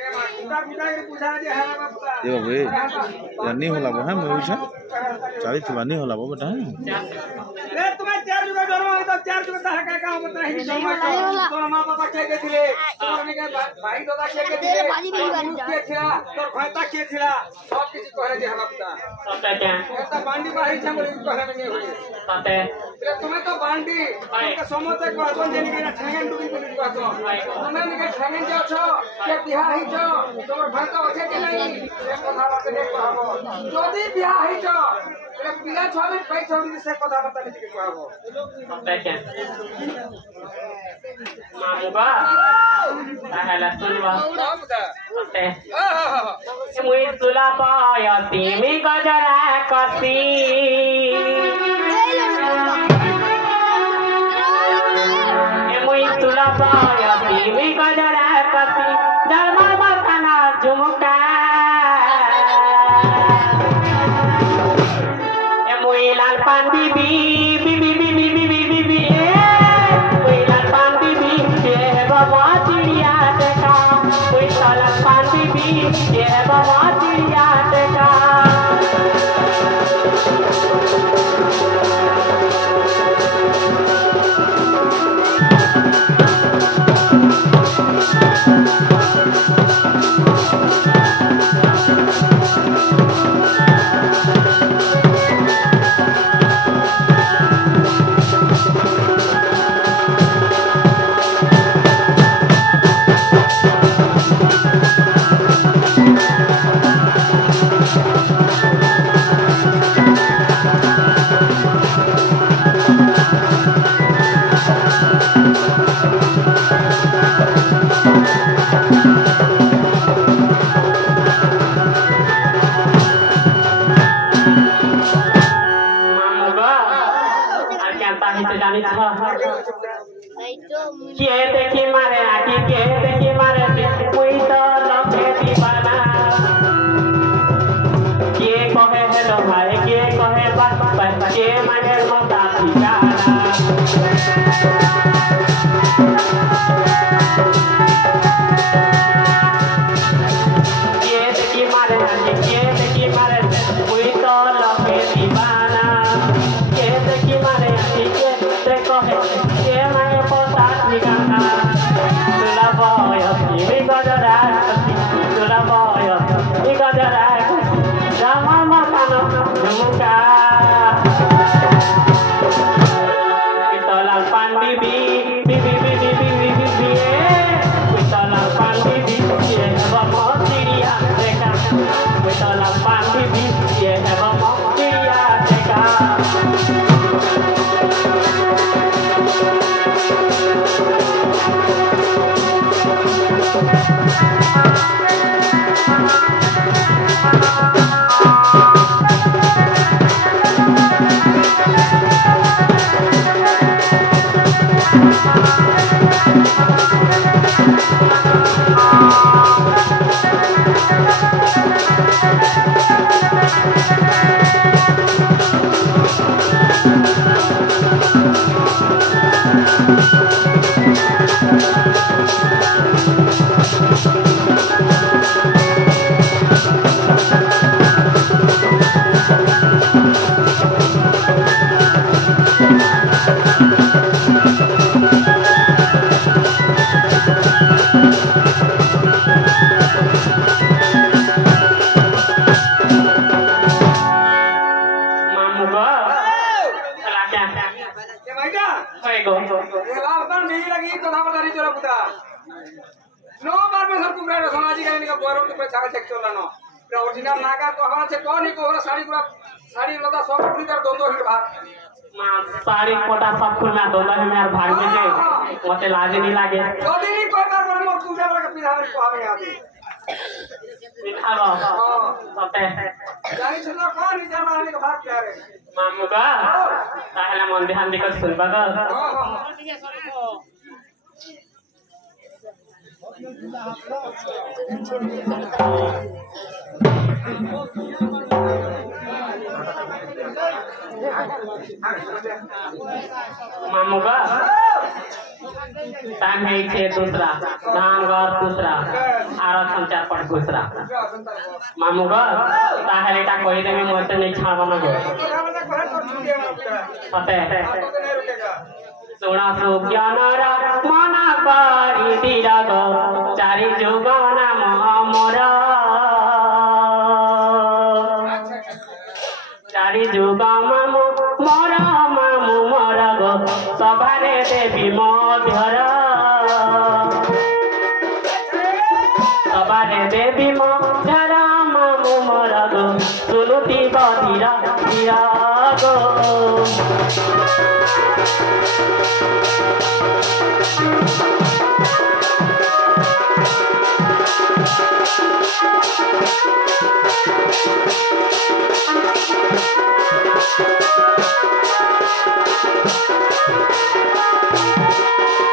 ये बाबू नहीं होला बो है मैं पूछा चाली थी नहीं होला बो बेटा ले तुम्हें चार जुगा जन्म है तो चार जुगा है का बता ही तो मां पापा के थिले तोरने के भाई दादा के थिले के थिला तोर खैता के थिला सब किछ कहले जे हम पता सते क्या एता बांडी बाहरी छ बोले कहले नहीं होई सते ले तुम्हें तो बांडी के समते कहतो जेनी के ठेंगन डुबी बोली कहतो तुम्हें निके ठेंगन जाओ छो के बिहा ही छो तोर भाई तो अछे के नहीं एक कथा बात ने कहबो जदी बिहा ही छो ले पिला छबे भाई छबे से कथा बात नहीं के कहबो सते क्या मामुबा ताहला सुनवा सते मुई तुला पाया तिमी गजरा कति मुई तुला पाया तिमी गजरा कति धर्मा मकाना झुमका मुई लाल पान बीबी बीबी बीबी बीबी बीबी मुई लाल पान बीबी ये बाबा चिड़िया देखा मुई लाल पान बीबी ये बाबा चिड़िया देखा के देखी मारे आटी के देखी मारे कोई तो लगे दीवाना के कहे हेलो भाई के कहे बात के माने मता ठिकाना के देखी मारे आटी के देखी मारे कोई तो लगे दीवाना के देखी मारे आटी के कहे के माने तुला boy, you got a rat. Tulla boy, you got a rat. Rama Makano, Jamuka. Itola pan bibi, bibi bibi bibi bibi. Itola pan bibi, ye have a motiria deka. Itola pan bibi, ye have a motiria deka. Original Naga तो हमारा से कौन ही कोहरा साड़ी पूरा साड़ी लता सब पूरी तरह दोनों ही भाग साड़ी मोटा सब फुल में दोनों ही मेरे भाग में जे मोटे लाज नहीं लागे जदी नहीं कोई बार पर मत पूजा वाला के पिधावे को हमें आती पिधावा हां सते जाई छला कौन ही जाना वाले के भाग क्या रे मामू का ताहला मन ध्यान देकर सुनबा ग हां मामू का टाइम है छे दूसरा धान घर दूसरा आर संचार पढ़ दूसरा मामू का ताहले टा कोई दे में मत नहीं छाड़वा ना गो सते सोना सो ज्ञान रा मना करी दिरा गो चारि जुगाना मोरा चारि जुगा मामू मोरा मामू मोरा गो सभारे देवी मध्यर सभारे देवी मध्यर मामू मोरा गो सुनुती बधिरा धीरा गो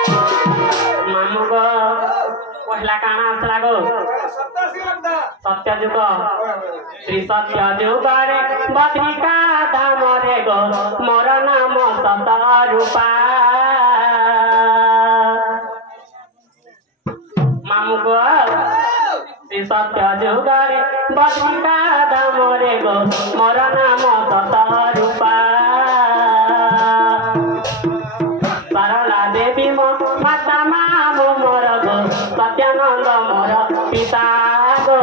मामू को पहला काना असला गो सत्य जुग श्री सत्य जुग रे बद्रिका धाम रे गो मोर नाम सत रूपा मामू गो श्री सत्य जुग रे बद्रिका धाम रे गो मोर नाम सत रूपा सरला देवी मो माता मामू मोर गो सत्यानंद मोर पिता गो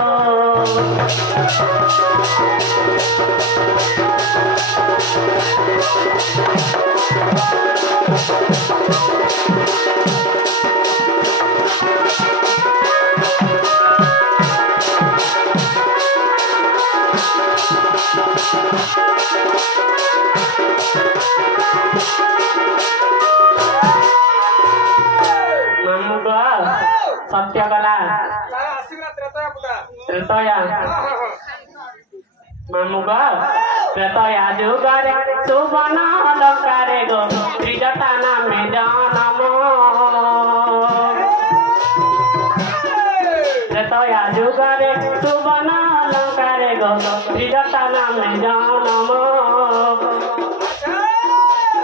मामू गो सत्य कला त्रेतया मामू गो त्रेतया जुगरे सुवन अलंकारे गो त्रिजटा नामे जनम त्रेतया जुगरे सुवन अलंकारे गो त्रिजटा नामे जनम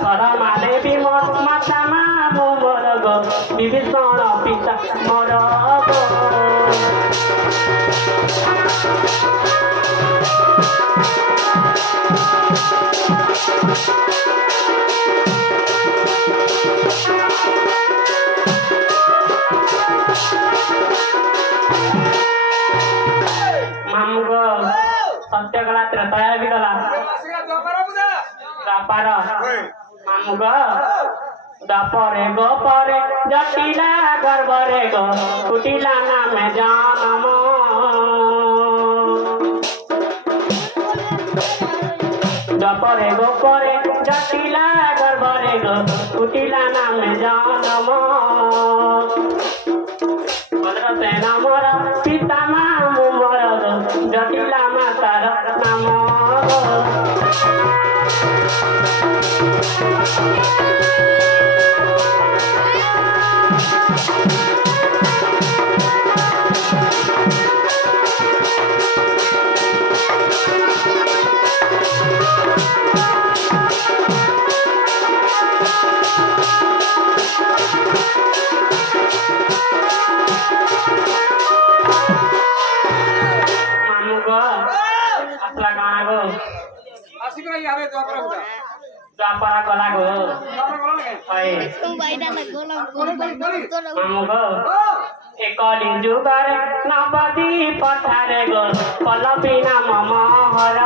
शरमा देवी माता मामू मोर गो विभीषण पिता मोर गो मामू गो सत्य कला त्रेतया भी कला द्वापर मामू गो द्वापरे गो परे जटिला गर्भरे गो कुटिला नामे जनम द्वापरे गो परे जटिला गर्भरे गो कुटिला नामे जनम भद्रसेना मोर पिता मामू मोर गो जटिला मातार नाम मामू गो असला गाना गो द्वापर गला गो मामू गो एकली जुगरे नवदी पठारे गो पल्लवी नाम महर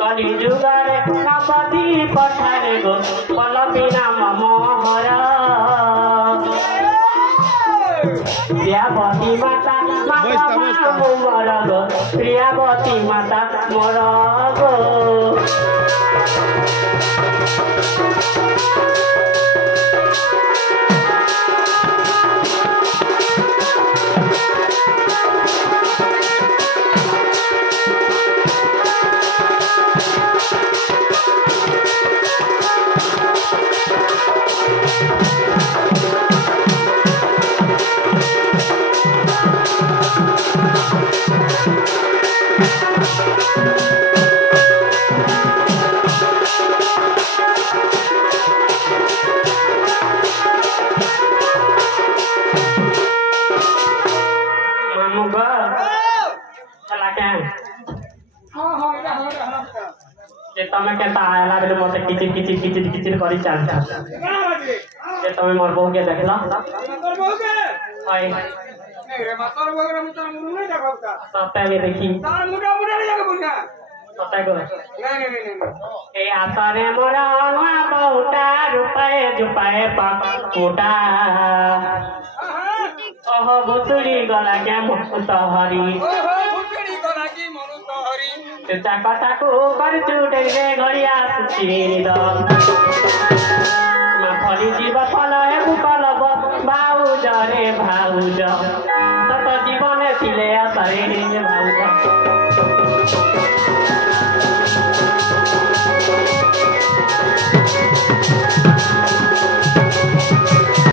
कली जुगरे नवदी पठारे गो पल्लवी नाम महर प्रियावती माता मामू मोर गो प्रियावती माता मोर गो तमे केता आयला बेले मते किचिर करी चल जा जे तमे मोर बहू के देखला तोर बहू के हाय नहीं रे मातर बहू रे मुतर मुनु नहीं देखौता सत्य में देखी तार मुडा नहीं जाके बोलना सत्य को नहीं ए आसारे मोरा अनुआ बहुटा रुपए जुपाए पाकुटा ओहो भुसुड़ी गला के मुतहरी ओहो भुसुड़ी गला की मनु तोहरी चुचा कथा को कर चुटे रे घड़िया सुचिनी द मा फली जीव फल हे बुकल